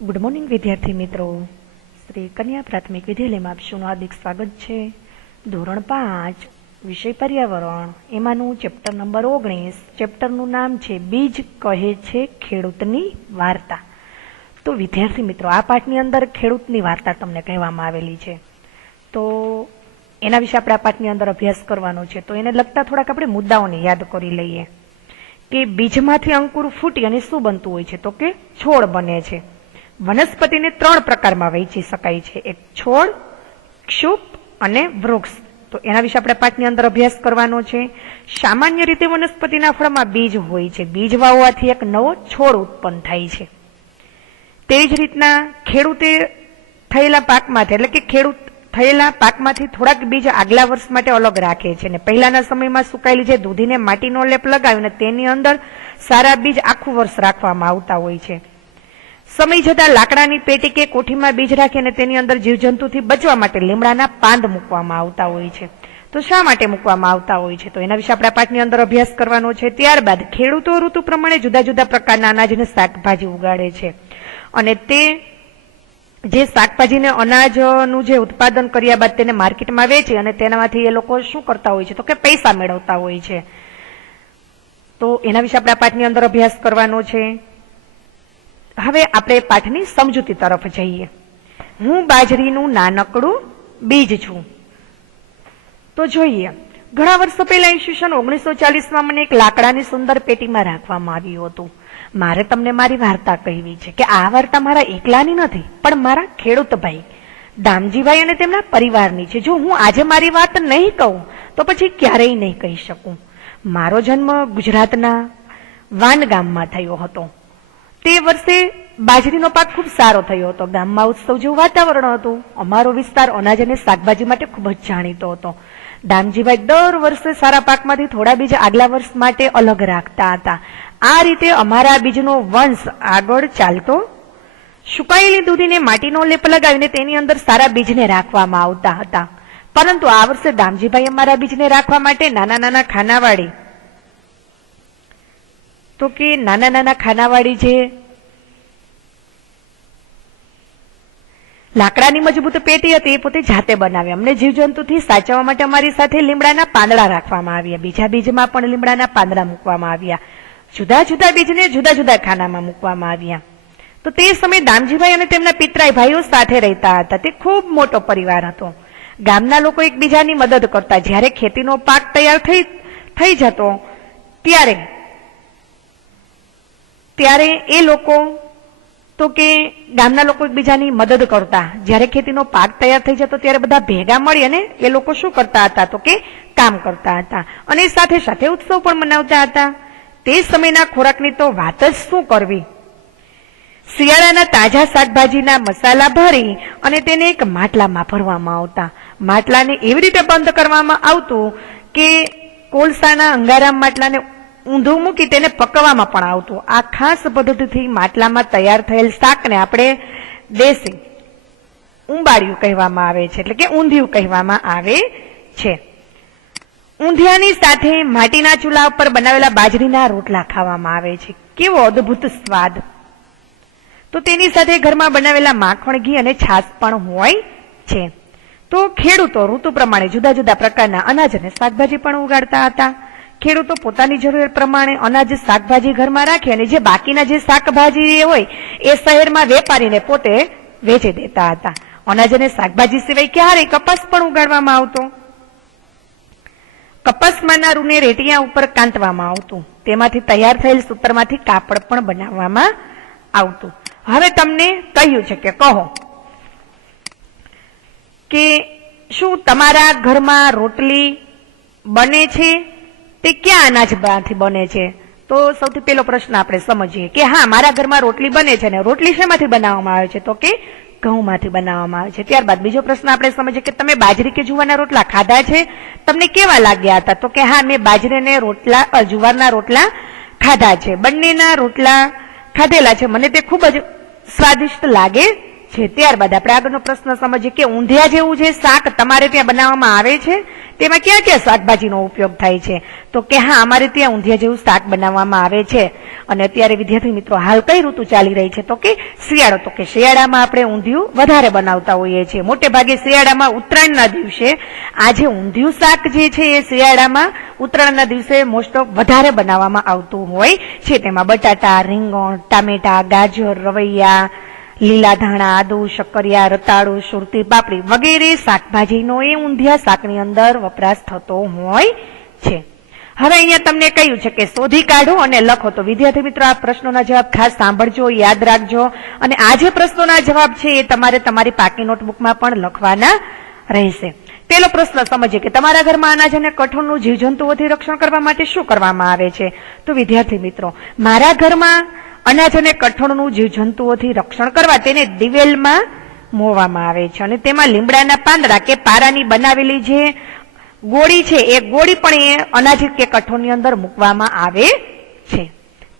Good morning વિદ્યાર્થી મિત્રો, શ્રી કન્યા પ્રાથમિક વિદ્યાલયમાં આપનું હાર્દિક સ્વાગત છે. ધોરણ 5 વિષય પર્યાવરણ, એમાંનું ચેપ્ટર નંબર 19. ચેપ્ટરનું નામ છે બીજ કહે છે ખેડૂતની વાર્તા. તો વિદ્યાર્થી મિત્રો, આ પાઠની અંદર ખેડૂતની વાર્તા તમને કહેવામાં આવેલી છે. તો એના વિશે આપણે આ પાઠની અંદર અભ્યાસ કરવાનો છે. તો એને લગતા થોડાક આપણે મુદ્દાઓને યાદ કરી લઈએ કે બીજમાંથી અંકુર ફૂટી અને શું બનતું હોય છે, તો કે છોડ બને છે. વનસ્પતિને 3 પ્રકારમાં વહેંચી શકાય છે, એક છોડ, ક્ષુપ અને વૃક્ષ. તો એના વિશે આપણે પાઠની અંદર અભ્યાસ કરવાનો છે. સામાન્ય રીતે વનસ્પતિના ફળમાં બીજ હોય છે. બીજ વાવવાથી એક નવો છોડ ઉત્પન્ન થાય છે. તેવી જ રીતના ખેડૂતે થયેલા પાકમાંથી, એટલે કે ખેડૂત થયેલા પાકમાંથી થોડાક બીજ આગલા વર્ષ માટે અલગ રાખે છે. અને પહેલાના સમયમાં સુકાયેલી જે દૂધીને માટીનો લેપ લગાવીને તેની અંદર સારા બીજ આખું વર્ષ રાખવામાં આવતા હોય છે. સમય જતાં લાકડાની પેટી કે કોઠીમાં બીજ રાખીને તેની અંદર જીવજંતુથી બચવા માટે લીમડાના પાંદ મૂકવામાં આવતા હોય છે. તો શા માટે મૂકવામાં આવતા હોય છે, તો એના વિશે આપણે પાઠની અંદર અભ્યાસ કરવાનો છે. ત્યારબાદ ખેડૂતો ઋતુ પ્રમાણે જુદા જુદા પ્રકારના અનાજ અને શાકભાજી ઉગાડે છે. અને તે જે શાકભાજીને અનાજનું જે ઉત્પાદન કર્યા બાદ તેને માર્કેટમાં વેચે અને તેનામાંથી એ લોકો શું કરતા હોય છે, તો કે પૈસા મેળવતા હોય છે. તો એના વિશે આપણે આ પાઠની અંદર અભ્યાસ કરવાનો છે. હવે આપણે પાઠની સમજૂતી તરફ જઈએ. હું બાજરીનું નાનકડું બીજ છું. તો જોઈએ, ઘણા વર્ષો પહેલા ઈસવીસન 1940માં મને એક લાકડાની સુંદર પેટીમાં રાખવામાં આવ્યું હતું. મારે તમને મારી વાર્તા કહેવી છે કે આ વાર્તા મારા એકલાની નથી, પણ મારા ખેડૂત ભાઈ દામજીભાઈ અને તેમના પરિવારની છે. જો હું આજે મારી વાત નહીં કહું તો પછી ક્યારેય નહીં કહી શકું. મારો જન્મ ગુજરાતના વાન ગામમાં થયો હતો. તે વર્ષે બાજરીનો પાક ખૂબ સારો થયો હતો. ગામમાં ઉત્સવ જેવું વાતાવરણ હતું. અમારો વિસ્તાર અનાજ અને શાકભાજી માટે ખૂબ જ જાણીતો હતો. દામજીભાઈ દર વર્ષે સારા પાકમાંથી થોડા બીજ આગલા વર્ષ માટે અલગ રાખતા હતા. આ રીતે અમારા બીજનો વંશ આગળ ચાલતો. સુકાયેલી દૂધીને માટીનો લેપ લગાવીને તેની અંદર સારા બીજને રાખવામાં આવતા હતા. પરંતુ આ વર્ષે દામજીભાઈ અમારા બીજને રાખવા માટે નાના નાના ખાનાવાળી, તો કે નાના નાના ખાનાવાળી જે લાકડાની મજબૂત પેટી હતી એ પોતે જાતે બનાવી. અમને જીવજંતુથી સાચવવા માટે અમારી સાથે લીમડાના પાંદડા રાખવામાં આવ્યા. બીજા બીજમાં પણ લીમડાના પાંદડા મૂકવામાં આવ્યા. જુદા જુદા બીજને જુદા જુદા ખાનામાં મૂકવામાં આવ્યા. તો તે સમયે દામજીભાઈ અને તેમના પિતરાઈ ભાઈઓ સાથે રહેતા હતા. તે ખૂબ મોટો પરિવાર હતો. ગામના લોકો એકબીજાની મદદ કરતા. જ્યારે ખેતીનો પાક તૈયાર થઈ જતો ત્યારે એ લોકો, તો કે ગામના લોકો એકબીજાની મદદ કરતા. જ્યારે ખેતીનો પાક તૈયાર થઈ જતો ત્યારે બધા ભેગા મળી અને એ લોકો શું કરતા હતા, તો કે કામ કરતા હતા. અને સાથે સાથે ઉત્સવ પણ મનાવતા હતા. તે સમયના ખોરાકની તો વાત જ શું કરવી. શિયાળાના તાજા શાકભાજીના મસાલા ભરી અને તેને એક માટલામાં ભરવામાં આવતા. માટલાને એવી રીતે બંધ કરવામાં આવતું કે કોલસાના અંગારા માટલાને ઊંધું મૂકી તેને પકવવામાં પણ આવતું. આ ખાસ પદ્ધતિથી માટલામાં તૈયાર થયેલ શાકને આપણે દેશી ઉંબાડિયું કહેવામાં આવે છે, એટલે કે ઊંધિયું કહેવામાં આવે છે. ઊંધિયાની સાથે માટીના ચૂલા ઉપર બનાવેલા બાજરીના રોટલા ખાવામાં આવે છે. કેવો અદ્ભુત સ્વાદ. તો તેની સાથે ઘરમાં બનાવેલા માખણ, ઘી અને છાશ પણ હોય છે. તો ખેડૂતો ઋતુ પ્રમાણે જુદા જુદા પ્રકારના અનાજ અને શાકભાજી પણ ઉગાડતા હતા. ખેડૂતો પોતાની જરૂરિયાત પ્રમાણે અનાજ, શાકભાજી ઘરમાં રાખે અને જે બાકીના જે શાકભાજી હોય એ શહેરમાં વેપારીને પોતે વેચી દેતા હતા. અનાજ અને શાકભાજી સિવાય ક્યારેય કપાસ પણ ઉગાડવામાં આવતો. કપાસમાંના રૂને રેટિયા ઉપર કાંતવામાં આવતું. તેમાંથી તૈયાર થયેલ સૂતરમાંથી કાપડ પણ બનાવવામાં આવતું. હવે તમને કહ્યું છે કે કહો કે શું તમારા ઘરમાં રોટલી બને છે તે ક્યાં અનાજમાંથી બને છે? તો સૌથી પહેલો પ્રશ્ન આપણે સમજીએ કે હા, મારા ઘરમાં રોટલી બને છે. ને રોટલી શેમાંથી બનાવવામાં આવે છે, તો કે ઘઉંમાંથી બનાવવામાં આવે છે. ત્યારબાદ બીજો પ્રશ્ન આપણે સમજીએ કે તમે બાજરી કે જુવારના રોટલા ખાધા છે? તમને કેવા લાગ્યા હતા? તો કે હા, મેં બાજરીને રોટલા, જુવારના રોટલા ખાધા છે. બંનેના રોટલા ખાધેલા છે. મને તે ખૂબ જ સ્વાદિષ્ટ લાગે છે। ત્યારબાદ આપણે આગળનો પ્રશ્ન સમજીએ કે ઊંધિયા જેવું જે શાક તમારે ત્યાં બનાવવામાં આવે છે તેમાં ક્યાં ક્યાં શાકભાજીનો ઉપયોગ થાય છે? તો કે હા, અમારે ત્યાં ઊંધિયા જેવું શાક બનાવવામાં આવે છે। અને અત્યારે વિદ્યાર્થી મિત્રો હાલ કઈ ઋતુ ચાલી રહી છે? તો કે શિયાળો। તો કે શિયાળામાં આપણે ઊંધિયું વધારે બનાવતા હોઈએ છીએ। મોટે ભાગે શિયાળામાં ઉત્તરાયણના દિવસે આ જે ઊંધિયું શાક જે છે એ શિયાળામાં ઉત્તરાયણના દિવસે મોસ્ટ ઓફ વધારે બનાવવામાં આવતું હોય છે। તેમાં બટાટા, રીંગણ, ટામેટા, ગાજર, રવૈયા, લીલા ધાણા, આદુ, શક્કરિયા, રતાળુ, સુરતી પાપડી વગેરે શાકભાજીનો એ ઊંધિયા શાકની અંદર વપરાશ થતો હોય છે। હવે અહીંયા તમને કહ્યું છે કે શોધી કાઢો અને લખો। તો વિદ્યાર્થી મિત્રો આ પ્રશ્નોના જવાબ ખાસ સાંભળજો, યાદ રાખજો અને આ જે પ્રશ્નોના જવાબ છે એ તમારે તમારી પાકી નોટબુકમાં પણ લખવાના રહેશે। પેલો પ્રશ્ન સમજીએ કે તમારા ઘરમાં અનાજ અને કઠોળનું જીવજંતુઓથી રક્ષણ કરવા માટે શું કરવામાં આવે છે? તો વિદ્યાર્થી મિત્રો, મારા ઘરમાં અનાજ અને કઠોળનું જીવજંતુઓથી રક્ષણ કરવા તેને દિવેલમાં મોવામાં આવે છે અને તેમાં લીમડાના પાંદડા કે પારાની બનાવેલી જે ગોળી છે એ ગોળી પણ એ અનાજ કે કઠોળની અંદર મૂકવામાં આવે છે।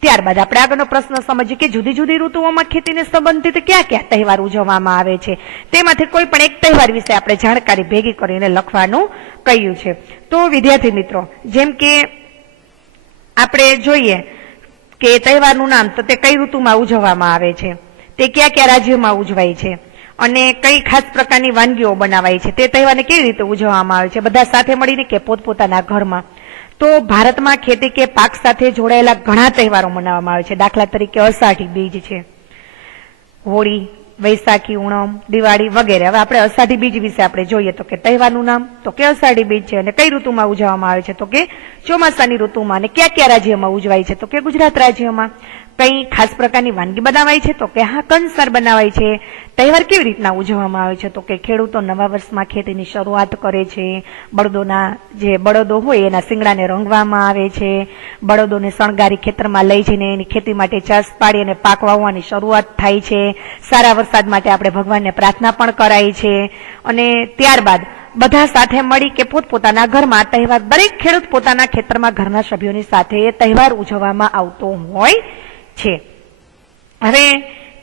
ત્યારબાદ આપણે આગળનો પ્રશ્ન સમજીએ કે જુદી જુદી ઋતુઓમાં ખેતીને સંબંધિત કયા કયા તહેવાર ઉજવવામાં આવે છે? તેમાંથી કોઈ પણ એક તહેવાર વિશે આપણે જાણકારી ભેગી કરીને લખવાનું કહ્યું છે। તો વિદ્યાર્થી મિત્રો, જેમ કે આપણે જોઈએ કે તહેવારનું નામ, તો તે કઈ ઋતુમાં ઉજવવામાં આવે છે, તે કયા કયા રાજ્યોમાં ઉજવાય છે અને કઈ ખાસ પ્રકારની વાનગીઓ બનાવાય છે, તે તહેવારને કેવી રીતે ઉજવવામાં આવે છે, બધા સાથે મળીને કે પોતપોતાના ઘરમાં? તો ભારતમાં ખેતી કે પાક સાથે જોડાયેલા ઘણા તહેવારો મનાવવામાં આવે છે। દાખલા તરીકે અષાઢી બીજ છે, હોળી, વૈશાખી, ઉણમ, દિવાળી વગેરે। હવે આપણે અષાઢી બીજ વિશે આપણે જોઈએ તો કે તહેવારનું નામ તો કે અષાઢી બીજ છે અને કઈ ઋતુમાં ઉજવવામાં આવે છે? તો કે ચોમાસાની ઋતુમાં। અને કયા કયા રાજ્યોમાં ઉજવાય છે? તો કે ગુજરાત રાજ્યમાં। કઈ ખાસ પ્રકારની વાનગી બનાવાય છે? તો કે હા, કંસાર બનાવાય છે। તહેવાર કેવી રીતના ઉજવવામાં આવે છે? તો કે ખેડૂતો નવા વર્ષમાં ખેતીની શરૂઆત કરે છે। બળદોના જે બળદો હોય એના શિંગડાને રંગવામાં આવે છે। બળદોને શણગારી ખેતરમાં લઈ જઈને એની ખેતી માટે ચાસ પાડી અને પાક વાવવાની શરૂઆત થાય છે। સારા વરસાદ માટે આપણે ભગવાનને પ્રાર્થના પણ કરાય છે અને ત્યારબાદ બધા સાથે મળી કે પોતપોતાના ઘરમાં તહેવાર, દરેક ખેડૂત પોતાના ખેતરમાં ઘરના સભ્યોની સાથે એ તહેવાર ઉજવવામાં આવતો હોય છે। હવે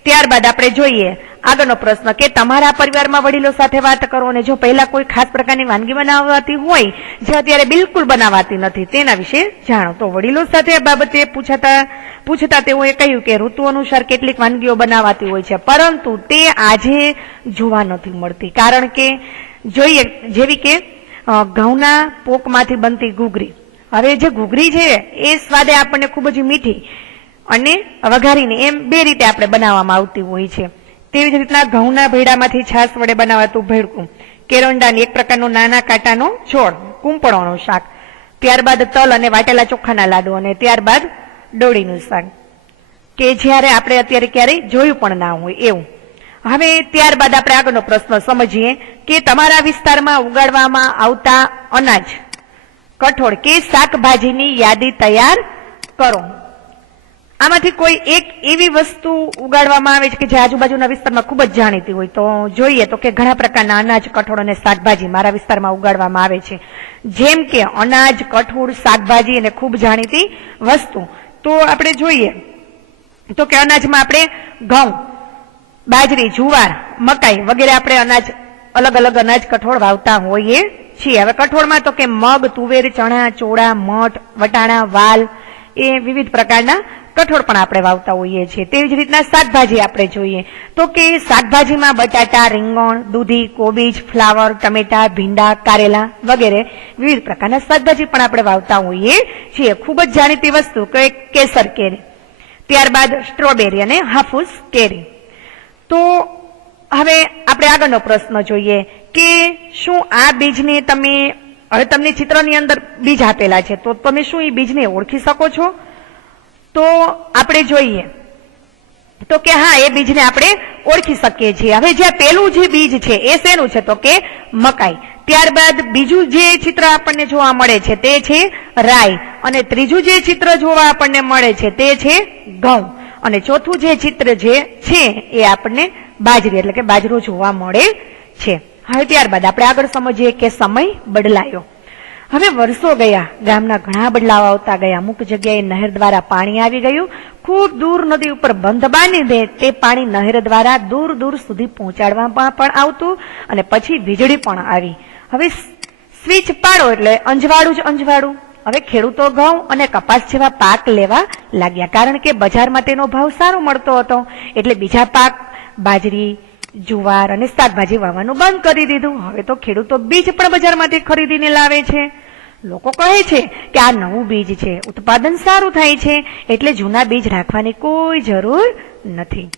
ત્યારબાદ આપણે જોઈએ આગળનો પ્રશ્ન કે તમારા પરિવારમાં વડીલો સાથે વાત કરો અને જો પહેલા કોઈ ખાસ પ્રકારની વાનગી બનાવવાતી હોય જે અત્યારે બિલકુલ બનાવાતી નથી તેના વિશે જાણો। તો વડીલો સાથે આ બાબતે પૂછતા તેઓએ કહ્યું કે ઋતુ અનુસાર કેટલીક વાનગીઓ બનાવાતી હોય છે પરંતુ તે આજે જોવા નથી મળતી। કારણ કે જોઈએ જેવી કે ઘઉંના પોકમાંથી બનતી ઘૂઘરી। હવે જે ઘૂઘરી છે એ સ્વાદે આપણને ખૂબ જ મીઠી અને વઘારીને એમ બે રીતે આપણે બનાવવામાં આવતી હોય છે। તેવી જ રીતના ઘઉંના ભેડામાંથી છાશ વડે બનાવાતું ભેડકું, કેરોંડાની એક પ્રકારનો નાના કાંટાનો છોડ, કૂંપળોનું શાક, ત્યારબાદ તલ અને વાટેલા ચોખાના લાડુ અને ત્યારબાદ ડોળીનું શાક કે જ્યારે આપણે અત્યારે ક્યારેય જોયું પણ ના હોય એવું। હવે ત્યારબાદ આપણે આગળનો પ્રશ્ન સમજીએ કે તમારા વિસ્તારમાં ઉગાડવામાં આવતા અનાજ, કઠોળ કે શાકભાજીની યાદી તૈયાર કરો। આમાંથી કોઈ એક એવી વસ્તુ ઉગાડવામાં આવે છે કે જે આજુબાજુના વિસ્તારમાં ખૂબ જ જાણીતી હોય। તો જોઈએ તો કે ઘણા પ્રકારના અનાજ, કઠોળ અને શાકભાજી મારા વિસ્તારમાં ઉગાડવામાં આવે છે। જેમ કે અનાજ, કઠોળ, શાકભાજી અને ખૂબ જાણીતી વસ્તુ તો આપણે જોઈએ તો કે અનાજમાં આપણે ઘઉં, બાજરી, જુવાર, મકાઈ વગેરે આપણે અનાજ, અલગ અલગ અનાજ, કઠોળ વાવતા હોઈએ છીએ। હવે કઠોળમાં તો કે મગ, તુવેર, ચણા, ચોળા, મઠ, વટાણા, વાલ એ વિવિધ પ્રકારના કઠોળ પણ આપણે વાવતા હોઈએ છીએ। તેવી જ રીતના શાકભાજી આપણે જોઈએ તો કે શાકભાજીમાં બટાટા, રીંગણ, દૂધી, કોબીજ, ફ્લાવર, ટમેટા, ભીંડા, કારેલા વગેરે વિવિધ પ્રકારના શાકભાજી પણ આપણે વાવતા હોઈએ છીએ। ખૂબ જ જાણીતી વસ્તુ કે કેસર કેરી, ત્યારબાદ સ્ટ્રોબેરી અને હાફૂસ કેરી। તો હવે આપણે આગળનો પ્રશ્ન જોઈએ કે શું આ બીજને તમે, હવે તમને ચિત્રની અંદર બીજ આપેલા છે તો તમે શું એ બીજને ઓળખી શકો છો? તો આપણે જોઈએ તો કે હા, એ બીજને આપણે ઓળખી શકીએ છીએ। હવે જે પેલું જે બીજ છે એ શેનું છે? તો કે મકાઈ। ત્યારબાદ બીજું જે ચિત્ર આપણને જોવા મળે છે તે છે રાઈ અને ત્રીજું જે ચિત્ર જોવા આપણને મળે છે તે છે ઘઉં અને ચોથું જે ચિત્ર જે છે એ આપણને બાજરી એટલે કે બાજરો જોવા મળે છે। હવે ત્યારબાદ આપણે આગળ સમજીએ કે સમય બદલાયો। હવે વર્ષો ગયા, ગામના ઘણા બદલાવ આવતા ગયા। અમુક જગ્યાએ નહેર દ્વારા પાણી આવી ગયું, ખૂબ દૂર નદી ઉપર બંધ બાંધી દે તે પાણી નહેર દ્વારા દૂર દૂર સુધી પહોંચાડવામાં પણ આવતું અને પછી વીજળી પણ આવી. હવે સ્વિચ પાડો એટલે અંજવાળું જ અંજવાળું. હવે ખેડૂતો ઘઉં અને કપાસ જેવા પાક લેવા લાગ્યા, કારણ કે બજારમાં તેનો ભાવ સારો મળતો હતો. એટલે બીજા પાક બાજરી, જુવાર અને શાકભાજી વાવવાનું બંધ કરી દીધું. હવે તો ખેડૂતો બીજ પણ બજારમાંથી ખરીદીને લાવે છે. લોકો કહે છે કે આ નવું બીજ છે, ઉત્પાદન સારું થાય છે, એટલે જૂના બીજ રાખવાની કોઈ જરૂર નથી.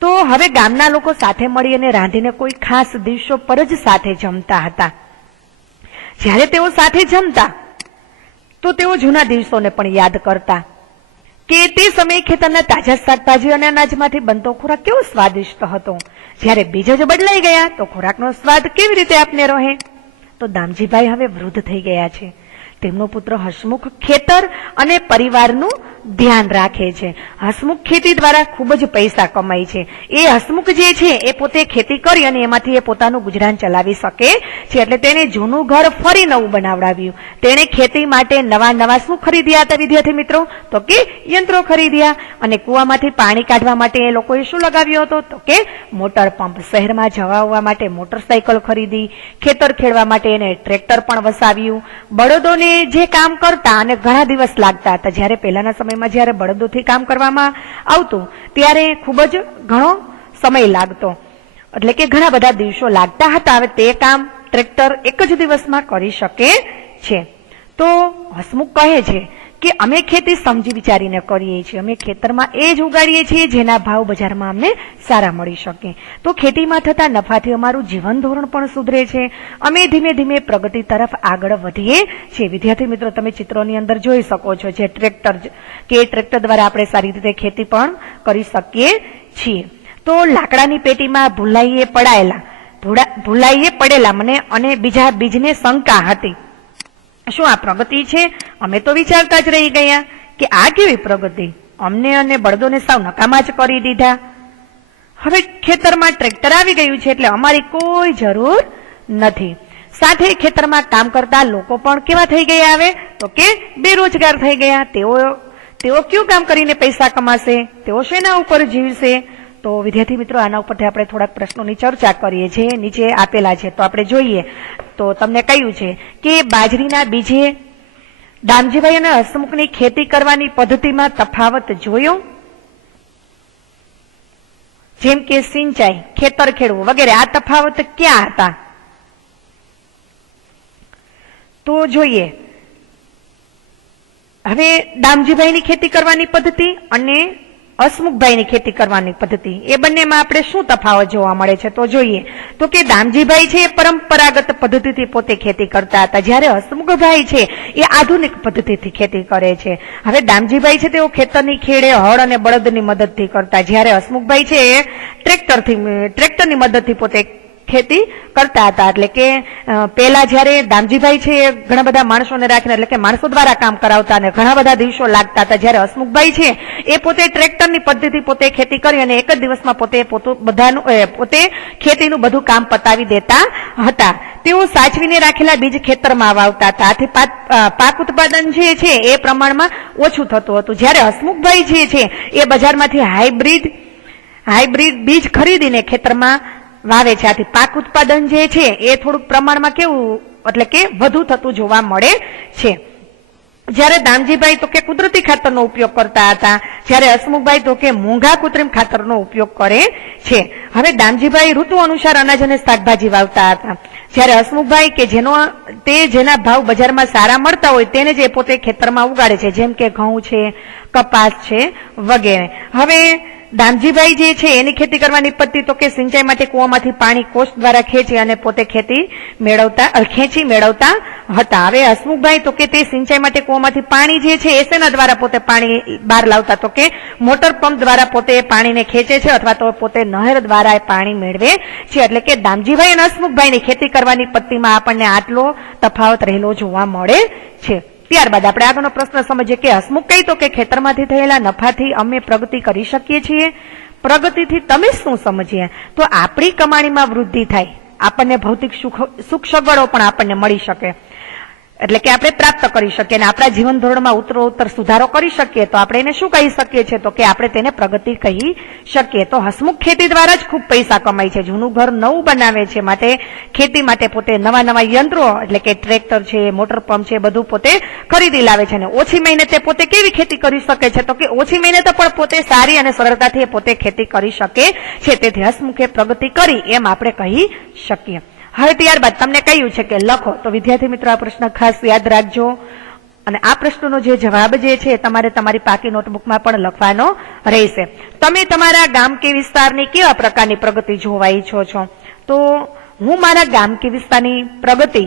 તો હવે ગામના લોકો સાથે મળી અને રાંધીને કોઈ ખાસ દિવસો પર જ સાથે જમતા હતા. જ્યારે તેઓ સાથે જમતા તો તેઓ જૂના દિવસોને પણ યાદ કરતા કે તે સમયે ખેતરના તાજા શાકભાજી અને અનાજમાંથી બનતો ખોરાક કેવો સ્વાદિષ્ટ હતો. જ્યારે બીજ જ બદલાઈ ગયા તો ખોરાકનો સ્વાદ કેવી રીતે આપને રહે? તો દામજીભાઈ હવે વૃદ્ધ થઈ ગયા છે. તેમનો પુત્ર હસમુખ ખેતર અને પરિવારનું ધ્યાન રાખે છે. હસમુખ ખેતી દ્વારા ખૂબ જ પૈસા કમાય છે. એ હસમુખ જે છે એ પોતે ખેતી કરી અને એમાંથી એ પોતાનું ગુજરાન ચલાવી શકે છે. એટલે તેને જૂનું ઘર ફરી નવું બનાવડાવ્યું. તેણે ખેતી માટે નવા શું ખરીદ્યા હતા વિદ્યાર્થી મિત્રો? તો કે યંત્રો ખરીદ્યા. અને કૂવામાંથી પાણી કાઢવા માટે એ લોકોએ શું લગાવ્યો હતો? તો કે મોટર પંપ. શહેરમાં જવા આવવા માટે મોટરસાયકલ ખરીદી. ખેતર ખેડવા માટે એને ટ્રેક્ટર પણ વસાવ્યું. બળદોને જે કામ કરતા અને ઘણા દિવસ લાગતા હતા. જ્યારે પહેલાના સમયમાં જ્યારે બળદોથી કામ કરવામાં આવતું ત્યારે ખૂબ જ ઘણો સમય લાગતો, એટલે કે ઘણા બધા દિવસો લાગતા હતા. હવે તે કામ ટ્રેક્ટર એક જ દિવસમાં કરી શકે છે. તો હસમુખ કહે છે કે અમે ખેતી સમજી વિચારીને કરીએ છીએ. અમે ખેતરમાં એ જ ઉગાડીએ છીએ જેના ભાવ બજારમાં અમને સારા મળી શકે. તો ખેતીમાં થતા નફાથી અમારું જીવન ધોરણ પણ સુધરે છે. અમે ધીમે ધીમે પ્રગતિ તરફ આગળ વધીએ છીએ. વિદ્યાર્થી મિત્રો, તમે ચિત્રોની અંદર જોઈ શકો છો જે ટ્રેક્ટર દ્વારા આપણે સારી રીતે ખેતી પણ કરી શકીએ છીએ. તો લાકડાની પેટીમાં ભૂલાઈએ પડેલા મને અને બીજા બીજને શંકા હતી. શું આ પ્રગતિ છે? અમે તો વિચારતા જ રહી ગયા કે આ કેવી પ્રગતિ? અમને અને બળદોને સાવ નકામા જ કરી દીધા. હવે ખેતરમાં ટ્રેક્ટર આવી ગયું છે એટલે અમારી કોઈ જરૂર નથી. સાથે ખેતરમાં કામ કરતા લોકો પણ કેવા થઈ ગયા? હવે તો કે બેરોજગાર થઈ ગયા. તેઓ કયું કામ કરીને પૈસા કમાશે? તેઓ શેના ઉપર જીવશે? તો વિદ્યાર્થી મિત્રો, આના ઉપરથી આપણે થોડાક પ્રશ્નોની ચર્ચા કરીએ છીએ. નીચે આપેલા છે તો આપણે જોઈએ. તો તમને કહ્યું છે કે બાજરીના બીજે દામજીભાઈ અને હસમુખની ખેતી કરવાની પદ્ધતિમાં તફાવત જોયો, જેમ કે સિંચાઈ, ખેતર ખેડવું વગેરે. આ તફાવત ક્યાં હતા? તો જોઈએ. હવે દામજીભાઈની ખેતી કરવાની પદ્ધતિ અને હસમુખભાઈની ખેતી કરવાની પદ્ધતિ, એ બંનેમાં આપણે શું તફાવત જોવા મળે છે? તો જોઈએ. તો કે દામજીભાઈ છે એ પરંપરાગત પદ્ધતિથી પોતે ખેતી કરતા હતા, જ્યારે હસમુખભાઈ છે એ આધુનિક પદ્ધતિથી ખેતી કરે છે. હવે દામજીભાઈ છે તેઓ ખેતરની ખેડે હળ અને બળદની મદદથી કરતા, જ્યારે હસમુખભાઈ છે એ ટ્રેક્ટરની મદદથી પોતે ખેતી કરતા હતા. એટલે કે પહેલા જ્યારે દામજીભાઈ છે એ ઘણા બધા માણસોને રાખીને, એટલે કે માણસો દ્વારા કામ કરાવતા અને ઘણા બધા દિવસો લાગતા હતા, જ્યારે હસમુખભાઈ છે એ પોતે ટ્રેક્ટરની પદ્ધતિ પોતે ખેતી કરી અને એક જ દિવસમાં પોતે ખેતીનું બધું કામ પતાવી દેતા હતા. તેઓ સાચવીને રાખેલા બીજ ખેતરમાં વાવતા હતા. આથી પાક ઉત્પાદન જે છે એ પ્રમાણમાં ઓછું થતું હતું. જ્યારે હસમુખભાઈ જે છે એ બજારમાંથી હાઇબ્રિડ બીજ ખરીદીને ખેતરમાં વાવે છે. આથી પાક ઉત્પાદન જે છે એ થોડુંક પ્રમાણમાં કેવું, એટલે કે વધુ થતું જોવા મળે છે. જ્યારે દામજીભાઈ તો કે કુદરતી ખાતરનો ઉપયોગ કરતા હતા, જ્યારે હસમુખભાઈ તો કે મોંઘા કૃત્રિમ ખાતરનો ઉપયોગ કરે છે. હવે દામજીભાઈ ઋતુ અનુસાર અનાજ અને શાકભાજી વાવતા હતા, જ્યારે હસમુખભાઈ કે જેના ભાવ બજારમાં સારા મળતા હોય તેને જ પોતે ખેતરમાં ઉગાડે છે, જેમ કે ઘઉં છે, કપાસ છે વગેરે. હવે દામજીભાઈ જે છે એની ખેતી કરવાની પદ્ધતિ તો કે સિંચાઈ માટે કૂવામાંથી પાણી કોષ દ્વારા ખેંચી અને પોતે ખેંચી મેળવતા હતા. હવે હસમુખભાઈ તો કે તે સિંચાઈ માટે કૂવામાંથી પાણી જે છે એ શેના દ્વારા પોતે પાણી બહાર લાવતા? તો કે મોટર પંપ દ્વારા પોતે પાણીને ખેંચે છે, અથવા તો પોતે નહેર દ્વારા પાણી મેળવે છે. એટલે કે દામજીભાઈ અને હસમુખભાઈની ખેતી કરવાની પદ્ધતિમાં આપણને આટલો તફાવત રહેલો જોવા મળે છે. ત્યારબાદ આપણે આગળનો પ્રશ્ન સમજીએ કે હસમુખ કહી તો કે ખેતરમાંથી થયેલા નફાથી અમે પ્રગતિ કરી શકીએ છીએ. પ્રગતિથી તમે શું સમજીએ? તો આપણી કમાણીમાં વૃદ્ધિ થાય, આપણને ભૌતિક સુખ સગવડો પણ આપણને મળી શકે. એટલે કે આપણે પ્રાપ્ત કરી શકીએ અને આપણા જીવન ધોરણમાં ઉત્તરોત્તર સુધારો કરી શકીએ તો આપણે એને શું કહી શકીએ છીએ? તો કે આપણે તેને પ્રગતિ કહી શકીએ. તો હસમુખ ખેતી દ્વારા જ ખૂબ પૈસા કમાય છે. જૂનું ઘર નવું બનાવે છે, માટે ખેતી માટે પોતે નવા નવા યંત્રો એટલે કે ટ્રેક્ટર છે, મોટર પંપ છે, બધું પોતે ખરીદી લાવે છે અને ઓછી મહેનતે પોતે કેવી ખેતી કરી શકે છે? તો કે ઓછી મહેનતે પણ પોતે સારી અને સરળતાથી પોતે ખેતી કરી શકે છે. તેથી હસમુખે પ્રગતિ કરી એમ આપણે કહી શકીએ. હવે ત્યારબાદ તમને કહ્યું છે કે લખો. તો વિદ્યાર્થી મિત્રો આ પ્રશ્ન ખાસ યાદ રાખજો અને આ પ્રશ્નનો જે જવાબ જે છે તમારે તમારી પાકી નોટબુકમાં પણ લખવાનો રહેશે. તમે તમારા ગામ કે વિસ્તારની કેવા પ્રકારની પ્રગતિ જોવા ઈચ્છો છો? તો હું મારા ગામ કે વિસ્તારની પ્રગતિ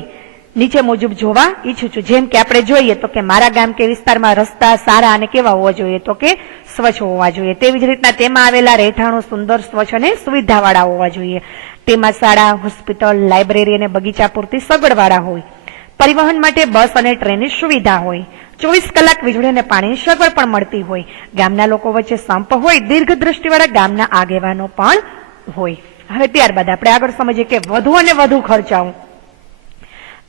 નીચે મુજબ જોવા ઈચ્છું છું. જેમ કે આપણે જોઈએ તો કે મારા ગામ કે વિસ્તારમાં રસ્તા સારા અને કેવા હોવા જોઈએ? તો કે સ્વચ્છ હોવા જોઈએ. તેવી જ રીતના તેમાં આવેલા રહેઠાણો સુંદર, સ્વચ્છ અને સુવિધાવાળા હોવા જોઈએ. તેમાં શાળા, હોસ્પિટલ, લાઇબ્રેરી અને બગીચા પૂરતી સગવડવાળા હોય. પરિવહન માટે બસ અને ટ્રેનની સુવિધા હોય. 24 કલાક વીજળી અને પાણીની સગવડ પણ મળતી હોય. ગામના લોકો વચ્ચે સંપ હોય. દીર્ઘ દ્રષ્ટિવાળા ગામના આગેવાનો પણ હોય. હવે ત્યારબાદ આપણે આગળ સમજીએ કે વધુ અને વધુ ખર્ચાઓ.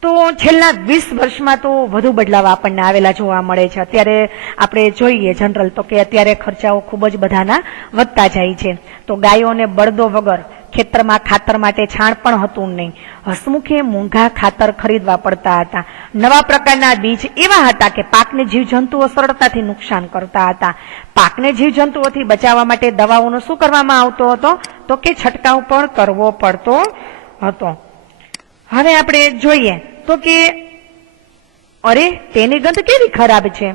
તો છેલ્લા 20 વર્ષમાં તો વધુ બદલાવ આપણને આવેલા જોવા મળે છે. અત્યારે આપણે જોઈએ જનરલ તો કે અત્યારે ખર્ચાઓ ખૂબ જ બધાના વધતા જાય છે. તો ગાયો અને બળદો વગર ખેતરમાં ખાતર માટે છાણ પણ હતું નહીં. હસમુખે મોંઘા ખાતર ખરીદવા પડતા હતા. નવા પ્રકારના બીજ એવા હતા કે પાકને જીવજંતુઓ સરળતાથી નુકસાન કરતા હતા. પાકને જીવજંતુઓથી બચાવવા માટે દવાઓનો શું કરવામાં આવતો હતો? તો કે છંટકાવ પણ કરવો પડતો હતો. હવે આપણે જોઈએ તો કે અરે તેની ગંધ કેવી ખરાબ છે.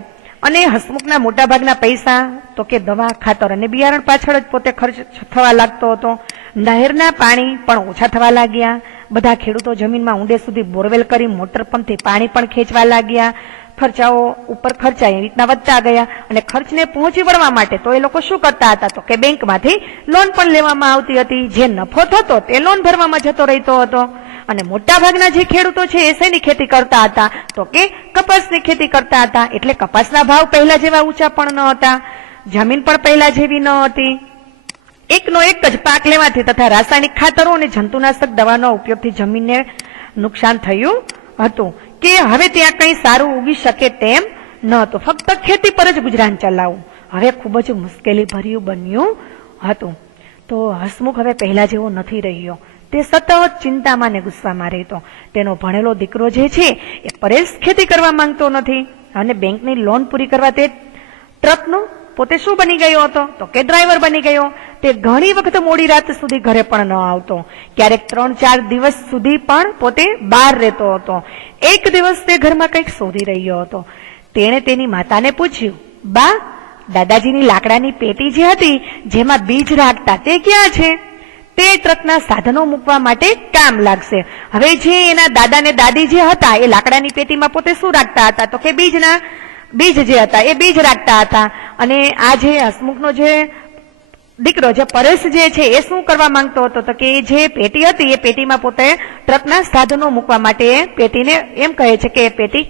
અને હસમુખના મોટા ભાગના પૈસા તો કે દવા, ખાતર અને બિયારણ પાછળ જ પોતે ખર્ચ થવા લાગતો હતો. નહેરના પાણી પણ ઓછા થવા લાગ્યા. બધા ખેડૂતો જમીનમાં ઊંડે સુધી બોરવેલ કરી મોટર પંપથી પાણી પણ ખેંચવા લાગ્યા. ખર્ચાઓ ઉપર ખર્ચા એ રીતના વધતા ગયા અને ખર્ચને પહોંચી વળવા માટે તો એ લોકો શું કરતા હતા? તો કે બેંકમાંથી લોન પણ લેવામાં આવતી હતી. જે નફો થતો તે લોન ભરવામાં જતો રહેતો હતો. અને મોટા ભાગના જે ખેડૂતો છે એ શેની ખેતી કરતા હતા? તો કે કપાસની ખેતી કરતા હતા. એટલે કપાસના ભાવ પહેલા જેવા ઊંચા પણ ન હતા. જમીન પણ પહેલા જેવી ન હતી. એકનો એક જ પાક લેવાથી તથા રાસાયણિક ખાતરો અને જંતુનાશક દવાનો ઉપયોગથી જમીનને નુકસાન થયું હતું કે હવે ત્યાં કંઈ સારું ઉગી શકે તેમ ન હતું. ફક્ત ખેતી પર જ ગુજરાન ચલાવવું હવે ખૂબ જ મુશ્કેલી ભર્યું બન્યું હતું. તો હસમુખ હવે પહેલા જેવો નથી રહ્યો. તે સતત ચિંતામાં ને ગુસ્સામાં રહેતો. તેનો ભણેલો દીકરો જે છે એ પરેશ ખેતી કરવા માંગતો નથી અને બેંકની લોન પૂરી કરવા તે ટ્રકનો પોતે શું બની ગયો હતો? તો કે ડ્રાઈવર બની ગયો. તે ઘણી વખત મોડી રાત સુધી ઘરે પણ ન આવતો. ક્યારેક 3-4 દિવસ સુધી પણ પોતે બહાર રહેતો હતો. એક દિવસ તે ઘરમાં કંઈક શોધી રહ્યો હતો. તેણે તેની માતાને પૂછ્યું, બા, દાદાજીની લાકડાની પેટી જે હતી જેમાં બીજ રાખતા તે ક્યાં છે? તે ટ્રકના સાધનો મૂકવા માટે કામ લાગશે. હવે જે એના દાદા ને દાદી જે હતા એ લાકડાની પેટીમાં પોતે શું રાખતા હતા? તો કે બીજ જે હતા એ બીજ રાખતા હતા. અને આ જે હસમુખનો જે દીકરો જે પરેશ જે છે એ શું કરવા માંગતો હતો? તો કે જે પેટી હતી એ પેટીમાં પોતે ટ્રકના સાધનો મૂકવા માટે પેટીને એમ કહે છે કે એ પેટી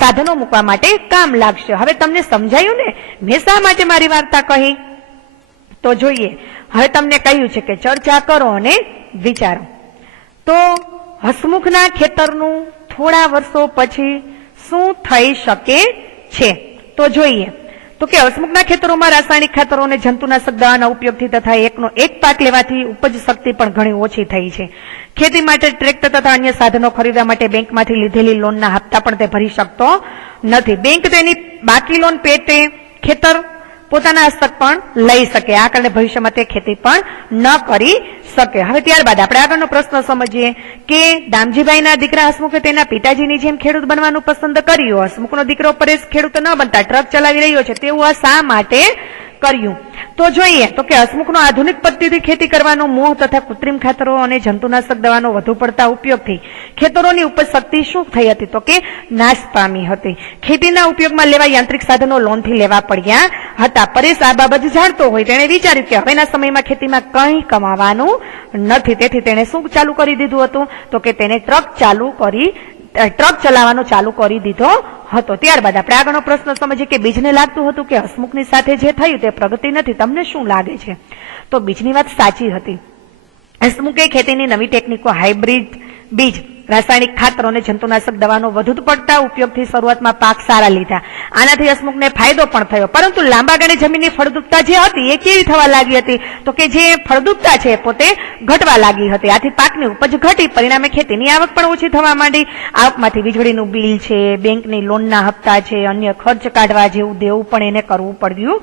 સાધનો મૂકવા માટે કામ લાગશે. હવે તમને સમજાયું ને મેં શા માટે મારી વાર્તા કહી? તો જોઈએ. હવે તમને કહ્યું છે કે ચર્ચા કરો અને વિચારો. તો હસમુખના ખેતરનું થોડા વર્ષો પછી શું થઈ શકે છે? તો જોઈએ તો કે હસમુખના ખેતરોમાં રાસાયણિક ખાતરો અને જંતુનાશક દવાના ઉપયોગથી તથા એકનો એક પાક લેવાથી ઉપજ શક્તિ પણ ઘણી ઓછી થઈ છે. ખેતી માટે ટ્રેક્ટર તથા અન્ય સાધનો ખરીદવા માટે બેંકમાંથી લીધેલી લોનના હપ્તા પણ તે ભરી શકતો નથી. બેંક તેની બાકી લોન પેટે ખેતર પોતાના હસ્તક પણ લઈ શકે. આ કારણે ભવિષ્યમાં તે ખેતી પણ ન કરી શકે. હવે ત્યારબાદ આપણે આગળનો પ્રશ્ન સમજીએ કે દામજીભાઈના દીકરા હસમુખે તેના પિતાજીની જેમ ખેડૂત બનવાનું પસંદ કર્યું. હસમુખનો દીકરો પરેશ ખેડૂત ન બનતા ટ્રક ચલાવી રહ્યો છે. તેવું આ શા માટે કર્યું? તો જોઈએ તો કે હસમુખનો આધુનિક પદ્ધતિથી ખેતી કરવાનો મોહ તથા કૃત્રિમ ખાતરો અને જંતુનાશક દવાનો વધુ પડતા ઉપયોગથી ખેતરોની ઉપજ શક્તિ શું થઈ હતી? તો કે નાશ પામી હતી. ખેતીના ઉપયોગમાં લેવા યાંત્રિક સાધનો લોનથી લેવા પડ્યા હતા. પરેશ આ બાબત જાણતો હોય તેણે વિચાર્યું કે હવેના સમયમાં ખેતીમાં કંઈ કમાવાનું નથી. તેથી તેણે શું ચાલુ કરી દીધું હતું? તો કે તેને ટ્રક ચલાવવાનું ચાલુ કરી દીધો હતો. ત્યારબાદ આપણે આગળનો પ્રશ્ન સમજીએ કે બીજને લાગતું હતું કે હસમુખની સાથે જે થયું તે પ્રગતિ નથી. તમને શું લાગે છે? તો બીજની વાત સાચી હતી. હસમુખે ખેતીની નવી ટેકનિકો, હાઇબ્રિડ બીજ રાસાયણિક ખાતરો અને જંતુનાશક દવાનો વધુ પડતા ઉપયોગથી શરૂઆતમાં પાક સારા લીધા. આનાથી હસમુખને ફાયદો પણ થયો, પરંતુ લાંબા ગાળે જમીનની ફળદ્રુપતા જે હતી એ કેવી થવા લાગી હતી? તો કે જે ફળદ્રુપતા છે પોતે ઘટવા લાગી હતી. આથી પાકની ઉપજ ઘટી, પરિણામે ખેતીની આવક પણ ઓછી થવા માંડી. આવકમાંથી વીજળીનું બિલ છે, બેંકની લોનના હપ્તા છે, અન્ય ખર્ચ કાઢવા જેવું દેવું પણ એને કરવું પડ્યું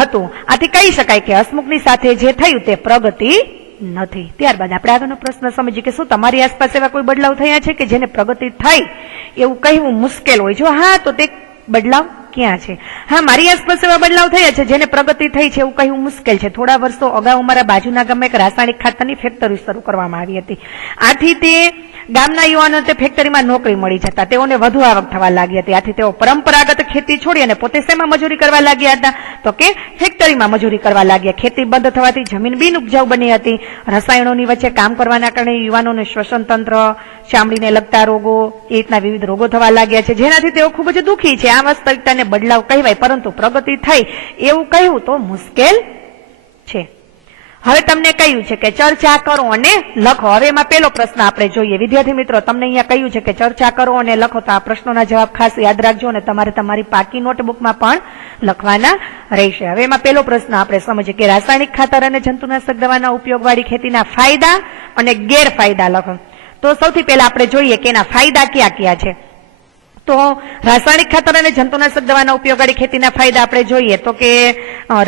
હતું. આથી કહી શકાય કે હસમુખની સાથે જે થયું તે પ્રગતિ નથી. ત્યારબાદ આપણે આગળનો પ્રશ્ન સમજીએ કે શું તમારી આસપાસ એવા કોઈ બદલાવ થયા છે કે જેને પ્રગતિ થઈ એવું કહેવું મુશ્કેલ હોય? જો હા, તો તે બદલાવ ક્યાં છે? હા, મારી આસપાસ એવા બદલાવ થયા છે જેને પ્રગતિ થઈ છે એવું કહેવું મુશ્કેલ છે. થોડા વર્ષો અગાઉ અમારા બાજુના ગામમાં એક રાસાયણિક ખાતરની ફેક્ટરી શરૂ કરવામાં આવી હતી. આથી તે ગામના યુવાનો તે ફેક્ટરીમાં નોકરી મળી જતા તેઓને વધુ આવક થવા લાગી હતી. આથી તેઓ પરંપરાગત ખેતી છોડી અને પોતે શેમાં મજૂરી કરવા લાગ્યા હતા? તો કે ફેક્ટરીમાં મજૂરી કરવા લાગ્યા. ખેતી બંધ થવાથી જમીન બિન ઉપજાઉ બની હતી. રસાયણોની વચ્ચે કામ કરવાના કારણે યુવાનોને શ્વસન તંત્ર, ચામડીને લગતા રોગો, એ રીતના વિવિધ રોગો થવા લાગ્યા છે, જેનાથી તેઓ ખૂબ જ દુઃખી છે. આ વાસ્તવિકતાને બદલાવ કહેવાય, પરંતુ પ્રગતિ થઈ એવું કહેવું તો મુશ્કેલ છે. હવે તમને કહ્યું છે કે ચર્ચા કરો અને લખો. હવે એમાં પહેલો પ્રશ્ન આપણે જોઈએ. વિદ્યાર્થી મિત્રો, તમને અહીંયા કહ્યું છે કે ચર્ચા કરો અને લખો, તો આ પ્રશ્નોના જવાબ ખાસ યાદ રાખજો અને તમારે તમારી પાકી નોટબુકમાં પણ લખવાના રહેશે. હવે એમાં પહેલો પ્રશ્ન આપણે સમજીએ કે રાસાયણિક ખાતર અને જંતુનાશક દવાના ઉપયોગવાળી ખેતીના ફાયદા અને ગેરફાયદા લખો. તો સૌથી પહેલા આપણે જોઈએ કે એના ફાયદા ક્યાં ક્યાં છે. તો રાસાયણિક ખાતર અને જંતુનાશક દવાના ઉપયોગવાળી ખેતીના ફાયદા આપણે જોઈએ તો કે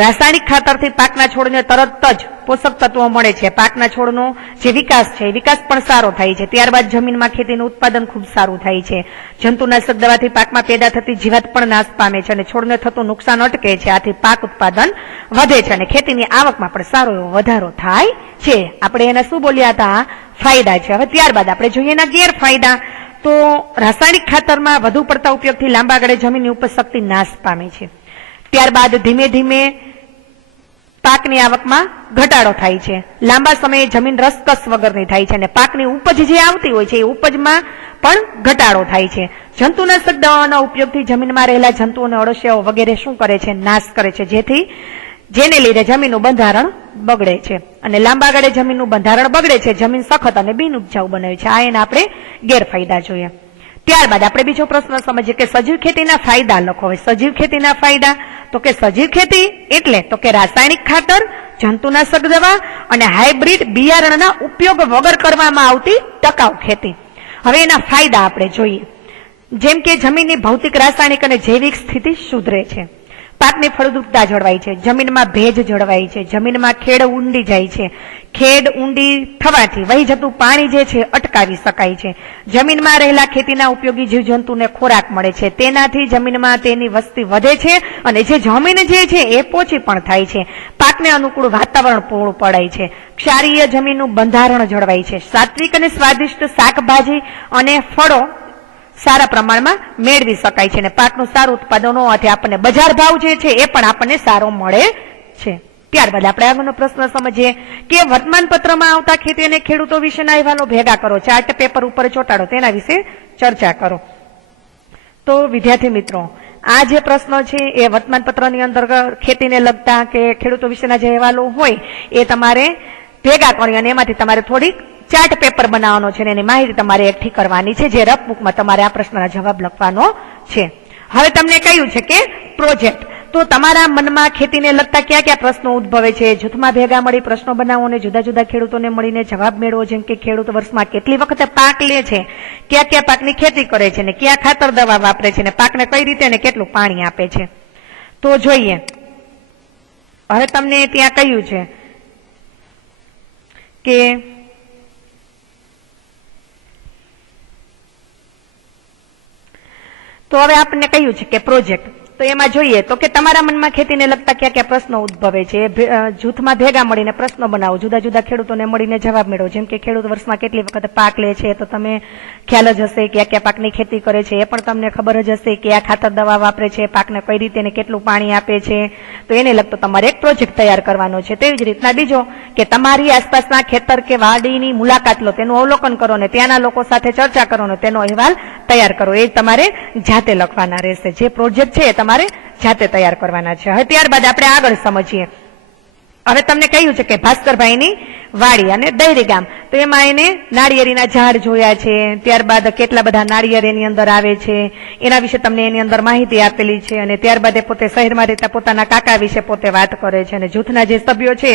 રાસાયણિક ખાતરથી પાકના છોડને તરત જ પોષક તત્વો મળે છે. પાકના છોડનો જે વિકાસ છે એ વિકાસ પણ સારો થાય છે. ત્યારબાદ જમીનમાં ખેતીનું ઉત્પાદન ખૂબ સારું થાય છે. જંતુનાશક દવાથી પાકમાં પેદા થતી જીવાત પણ નાશ પામે છે અને છોડને થતું નુકસાન અટકે છે. આથી પાક ઉત્પાદન વધે છે અને ખેતીની આવકમાં પણ સારો એવો વધારો થાય છે. આપણે એના શું બોલ્યા હતા? ફાયદા છે. હવે ત્યારબાદ આપણે જોઈએ એના ગેરફાયદા. તો રાસાયણિક ખાતરમાં વધુ પડતા ઉપયોગથી લાંબા ગાળે જમીનની ઉપજ શક્તિ નાશ પામે છે. ત્યારબાદ ધીમે ધીમે પાકની આવકમાં ઘટાડો થાય છે. લાંબા સમયે જમીન રસકસ વગરની થાય છે અને પાકની ઉપજ જે આવતી હોય છે એ ઉપજમાં પણ ઘટાડો થાય છે. જંતુનાશક દવાઓના ઉપયોગથી જમીનમાં રહેલા જંતુઓ અને અળસિયાઓ વગેરે શું કરે છે? નાશ કરે છે, જેને લીધે જમીનનું બંધારણ બગડે છે અને લાંબા ગાળે જમીનનું બંધારણ બગડે છે. જમીન સખત અને બિન ઉપજાઉ બને છે. આ એના આપણે ગેરફાયદા જોઈએ. ત્યારબાદ આપણે બીજો પ્રશ્ન સમજીએ કે સજીવ ખેતીના ફાયદા લખો. હવે સજીવ ખેતીના ફાયદા તો કે સજીવ ખેતી એટલે તો કે રાસાયણિક ખાતર, જંતુનાશક દવા અને હાઇબ્રિડ બિયારણના ઉપયોગ વગર કરવામાં આવતી ટકાઉ ખેતી. હવે એના ફાયદા આપણે જોઈએ. જેમ કે જમીનની ભૌતિક, રાસાયણિક અને જૈવિક સ્થિતિ સુધરે છે. પાકની ફળદ્રુપતા જળવાય છે. જમીનમાં ભેજ જળવાય છે. જમીનમાં ખેડ ઊંડી જાય છે. ખેડ ઊંડી થવાથી વહી જતું પાણી જે છે અટકાવી શકાય છે. જમીનમાં રહેલા ખેતીના ઉપયોગી જીવજંતુને ખોરાક મળે છે. તેનાથી જમીનમાં તેની વસ્તી વધે છે અને જે જમીન જે છે એ પોચી પણ થાય છે. પાકને અનુકૂળ વાતાવરણ પૂરું પડાય છે. ક્ષારીય જમીનનું બંધારણ જળવાય છે. સાત્વિક અને સ્વાદિષ્ટ શાકભાજી અને ફળો સારા પ્રમાણમાં મેળવી શકાય છે અને પાકનું સારું ઉત્પાદન હોવાથી આપણને બજાર ભાવ જે છે એ પણ આપણને સારો મળે છે. ત્યારબાદ આપણે આગળનો પ્રશ્ન સમજીએ કે વર્તમાનપત્રમાં આવતા ખેતી અને ખેડૂતો વિશેના અહેવાલો ભેગા કરો, ચાર્ટ પેપર ઉપર ચોંટાડો, તેના વિશે ચર્ચા કરો. તો વિદ્યાર્થી મિત્રો, આ જે પ્રશ્ન છે એ વર્તમાનપત્રની અંદર ખેતીને લગતા કે ખેડૂતો વિશેના જે અહેવાલો હોય એ તમારે ભેગા કરી અને એમાંથી તમારે થોડીક ચાર્ટ પેપર બનાવવાનો છે અને એની માહિતી તમારે એકઠી કરવાની છે, જે રફ બુકમાં તમારે આ પ્રશ્નના જવાબ લખવાનો છે. હવે તમને કહ્યું છે કે પ્રોજેક્ટ. તો તમારા મનમાં ખેતીને લગતા કયા કયા પ્રશ્નો ઉદ્ભવે છે? જૂથમાં ભેગા મળી પ્રશ્નો બનાવો અને જુદા જુદા ખેડૂતોને મળીને જવાબ મેળવો. જેમ કે ખેડૂત વર્ષમાં કેટલી વખતે પાક લે છે, કયા કયા પાકની ખેતી કરે છે ને કયા ખાતર દવા વાપરે છે ને પાકને કઈ રીતે અને કેટલું પાણી આપે છે. તો જોઈએ, હવે તમને ત્યાં કહ્યું છે કે તો હવે આપણને કહ્યું છે કે પ્રોજેક્ટ. તો એમાં જોઈએ તો કે તમારા મનમાં ખેતીને લગતા કયા કયા પ્રશ્નો ઉદ્ભવે છે. જૂથમાં ભેગા મળીને પ્રશ્નો બનાવો, જુદા જુદા ખેડૂતોને મળીને જવાબ મેળવો. જેમ કે ખેડૂત વર્ષમાં કેટલી વખત પાક લે છે તો તમે ખ્યાલ જ હશે. કયા કયા પાકની ખેતી કરે છે એ પણ તમને ખબર જ હશે. કયા ખાતર દવા વાપરે છે, પાકને કઈ રીતે અને કેટલું પાણી આપે છે. તો એને લગતો તમારે એક પ્રોજેક્ટ તૈયાર કરવાનો છે. તેવી જ રીતના બીજો કે તમારી આસપાસના ખેતર કે વાડીની મુલાકાત લો, તેનું અવલોકન કરો ને ત્યાંના લોકો સાથે ચર્ચા કરો ને તેનો અહેવાલ તૈયાર કરો. એ તમારે જાતે લખવાના રહેશે. જે પ્રોજેક્ટ છે એ તમારે જાતે તૈયાર કરવાના છે. હવે ત્યારબાદ આપણે આગળ સમજીએ હવે તમને કહ્યું છે કે ભાસ્કરભાઈની વાડી અને દહેરી ગામ, તો એમાં એને નાળિયેરીના ઝાડ જોયા છે, ત્યારબાદ કેટલા બધા નાળિયેર એની અંદર આવે છે એના વિશે તમને એની અંદર માહિતી આપેલી છે, અને ત્યારબાદ એ પોતે શહેરમાં રહેતા પોતાના કાકા વિશે પોતે વાત કરે છે, અને જૂથના જે સભ્યો છે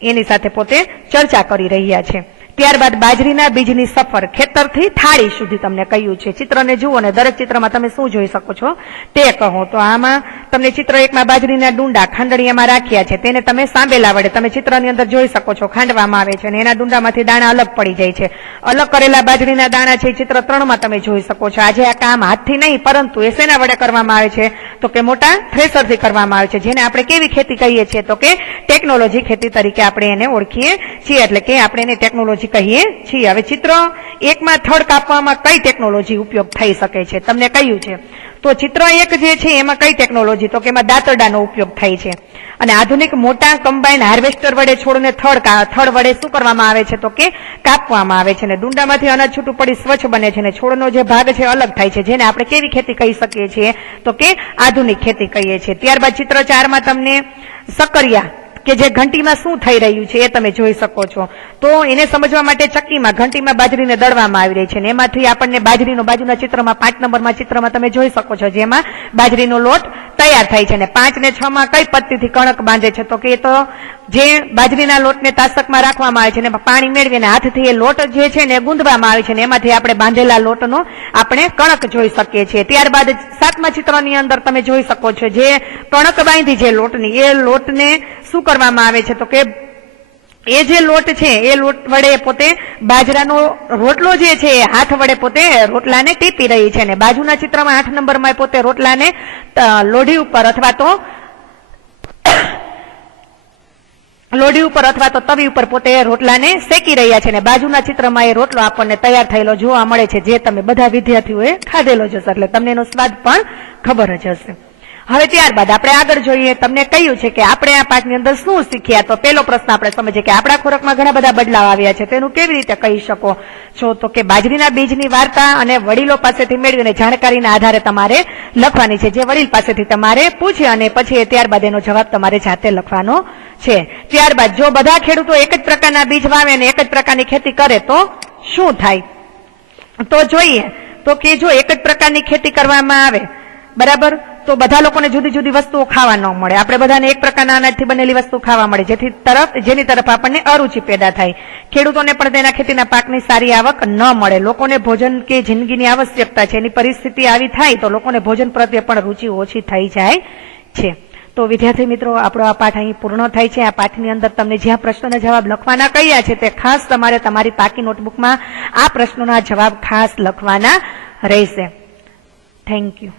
એની સાથે પોતે ચર્ચા કરી રહ્યા છે. ત્યારબાદ બાજરીના બીજની સફર ખેતરથી થાળી સુધી તમને કહ્યું છે. ચિત્રને જુઓ ને દરેક ચિત્રમાં તમે શું જોઈ શકો છો તે કહો. તો આમાં તમને ચિત્ર એકમાં બાજરીના ડુંડા ખાંડણીયામાં રાખ્યા છે, તેને તમે સાંભેલા વડે તમે ચિત્રની અંદર જોઈ શકો છો ખાંડવામાં આવે છે, અને એના ડુંડામાંથી દાણા અલગ પડી જાય છે. અલગ કરેલા બાજરીના દાણા છે ચિત્ર 3માં તમે જોઈ શકો છો. આજે આ કામ હાથથી નહીં પરંતુ એ શેના વડે કરવામાં આવે છે તો કે મોટા થ્રેશરથી કરવામાં આવે છે, જેને આપણે કેવી ખેતી કહીએ છીએ તો કે ટેકનોલોજી ખેતી તરીકે આપણે એને ઓળખીએ છીએ, એટલે કે આપણે એને ટેકનોલોજી કહીએ છીએ. હવે ચિત્ર 1માં થડ કાપવામાં કઈ ટેકનોલોજી ઉપયોગ થઈ શકે છે તમને કહ્યું છે. તો ચિત્ર 1 જે છે એમાં કઈ ટેકનોલોજી તો કે એમાં દાંતરડાનો ઉપયોગ થાય છે, અને આધુનિક મોટા કમ્બાઇન હાર્વેસ્ટર વડે છોડને થડ વડે શું કરવામાં આવે છે તો કે કાપવામાં આવે છે, અને ડુંડામાંથી અનાજ છૂટું પડી સ્વચ્છ બને છે, અને છોડનો જે ભાગ છે અલગ થાય છે, જેને આપણે કેવી ખેતી કહી શકીએ છીએ તો કે આધુનિક ખેતી કહીએ છીએ. ત્યારબાદ ચિત્ર 4માં તમને સકરિયા કે જે ઘંટીમાં શું થઈ રહ્યું છે એ તમે જોઈ શકો છો. તો એને સમજવા માટે ચક્કીમાં ઘંટીમાં બાજરીને દળવામાં આવી રહી છે, અને એમાંથી આપણને બાજરીનો બાજુના ચિત્રમાં 5 નંબરમાં ચિત્રમાં તમે જોઈ શકો છો, જેમાં બાજરીનો લોટ તૈયાર થાય છે, અને 5 ને 6માં કઈ પદ્ધતિથી કણક બાંધે છે તો કે એ તો જે બાજરીના લોટને તાસકમાં રાખવામાં આવે છે અને પાણી મેળવીને હાથથી એ લોટ જે છે ને ગુંદવામાં આવે છે, અને એમાંથી આપણે બાંધેલા લોટનો આપણે કણક જોઈ શકીએ છીએ. ત્યારબાદ 7મા ચિત્રની અંદર તમે જોઈ શકો છો જે કણક બાંધી છે લોટની, એ લોટને શું કરવામાં આવે છે તો કે એ જે લોટ છે એ લોટ વડે પોતે બાજરાનો રોટલો જે છે એ હાથ વડે પોતે રોટલાને ટીપી રહી છે, અને બાજુના ચિત્રમાં 8 નંબરમાં પોતે રોટલાને લોઢી ઉપર અથવા તો તવી ઉપર પોતે રોટલાને શેકી રહ્યા છે, અને બાજુના ચિત્રમાં એ રોટલો આપણને તૈયાર થયેલો જોવા મળે છે, જે તમે બધા વિદ્યાર્થીઓએ ખાધેલો જ હશે, એટલે તમને એનો સ્વાદ પણ ખબર જ હશે. હવે ત્યારબાદ આપણે આગળ જોઈએ. તમને કહ્યું છે કે આપણે આ પાઠની અંદર શું શીખ્યા, તો પહેલો પ્રશ્ન આપણે સમજીએ કે આપણા ખોરાકમાં ઘણા બધા બદલાવ આવ્યા છે, તેનું કેવી રીતે કહી શકો છો તો કે બાજરીના બીજની વાર્તા અને વડીલો પાસેથી મેળવીને જાણકારીના આધારે તમારે લખવાની છે, જે વડીલ પાસેથી તમારે પૂછે અને પછી ત્યારબાદ એનો જવાબ તમારે જાતે લખવાનો છે. ત્યારબાદ જો બધા ખેડૂતો એક જ પ્રકારના બીજ વાવે અને એક જ પ્રકારની ખેતી કરે તો શું થાય, તો જોઈએ તો કે જો એક જ પ્રકારની ખેતી કરવામાં આવે બરાબર તો બધા લોકોને જુદી જુદી વસ્તુઓ ખાવા ન મળે, આપણે બધાને એક પ્રકારના અનાજથી બનેલી વસ્તુ ખાવા મળે, જેની તરફ આપણને અરુચિ પેદા થાય. ખેડૂતોને પણ તેના ખેતીના પાકની સારી આવક ન મળે, લોકોને ભોજન કે જિંદગીની આવશ્યકતા છે એની પરિસ્થિતિ આવી થાય તો લોકોને ભોજન પ્રત્યે પણ રુચિ ઓછી થઈ જાય છે. તો વિદ્યાર્થી મિત્રો, આપણો આ પાઠ અહીં પૂર્ણ થાય છે. આ પાઠની અંદર તમને જ્યાં પ્રશ્નોના જવાબ લખવાના કહ્યા છે તે ખાસ તમારે તમારી પાકી નોટબુકમાં આ પ્રશ્નોના જવાબ ખાસ લખવાના રહેશે. Thank you.